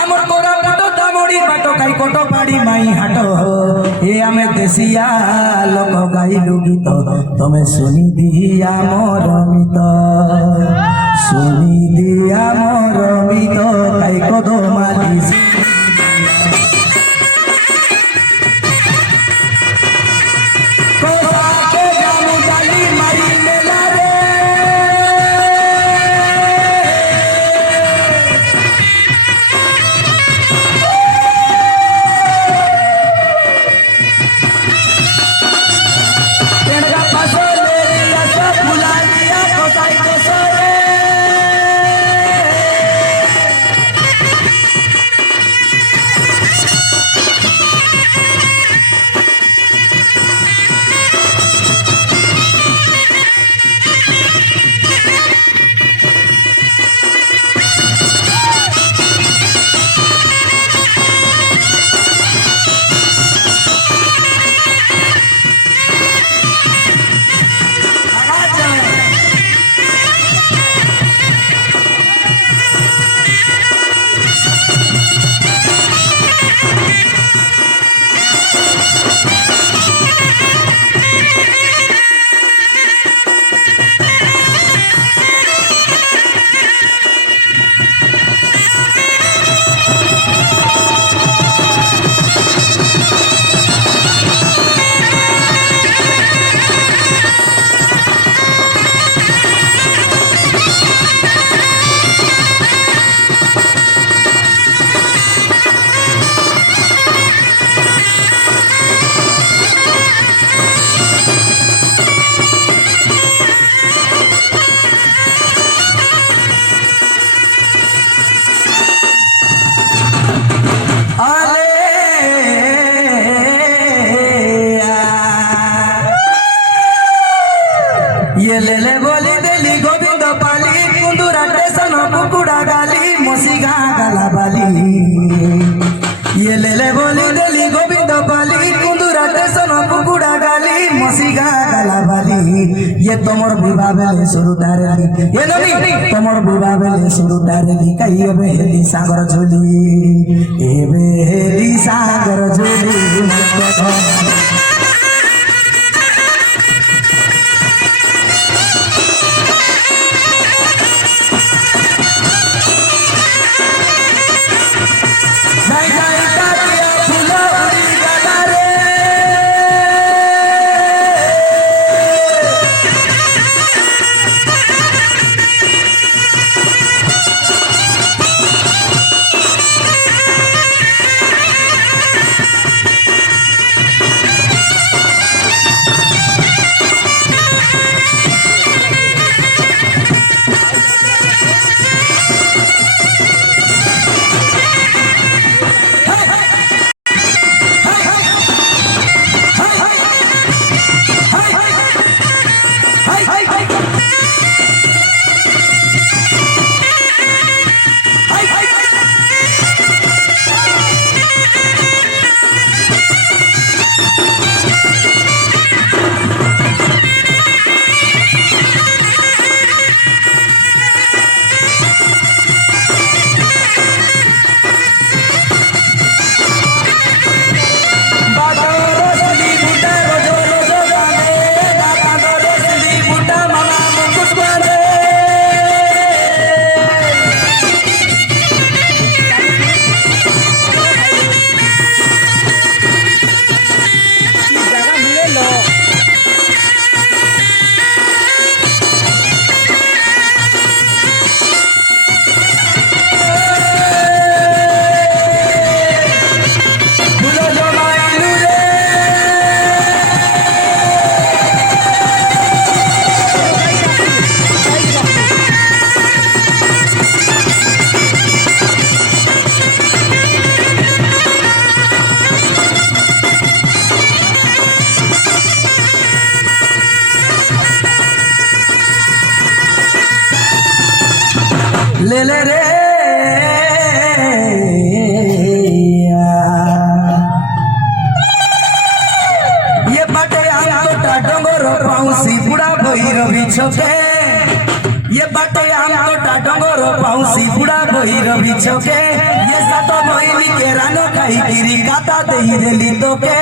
दामर तोरा बाटो दामड़ी बाटो काई कोटो पाड़ी माई हाटो ए आमे देसिया लोक गाइलु गीत तमे सुनी दिया मोर मित सुनी दिया मोर मित काई कोदो मालिस ये ले बोली देली गोविंद पाली कुंदूरा टेसन कुकुड़ा गाली मोसीगा गाला बाली ये ले बोली देली गोविंद पाली कुंदूरा टेसन कुकुड़ा गाली मोसीगा गाला बाली ये तोमर विवाह बेले शुरू डारेली ये नदी तोमर विवाह बेले शुरू डारेली कई बेली सागर झोली ए बेली सागर झोली ले ले रे ये बाटे आम तो डोंगर पाउसी बुढ़ा भैरवी छपे ये बाटे आम तोटा डोंगर पाउसी बुढ़ा भैरवी छोके ये सातो भैली के रानो खाई गिरी काता देही देली तोके।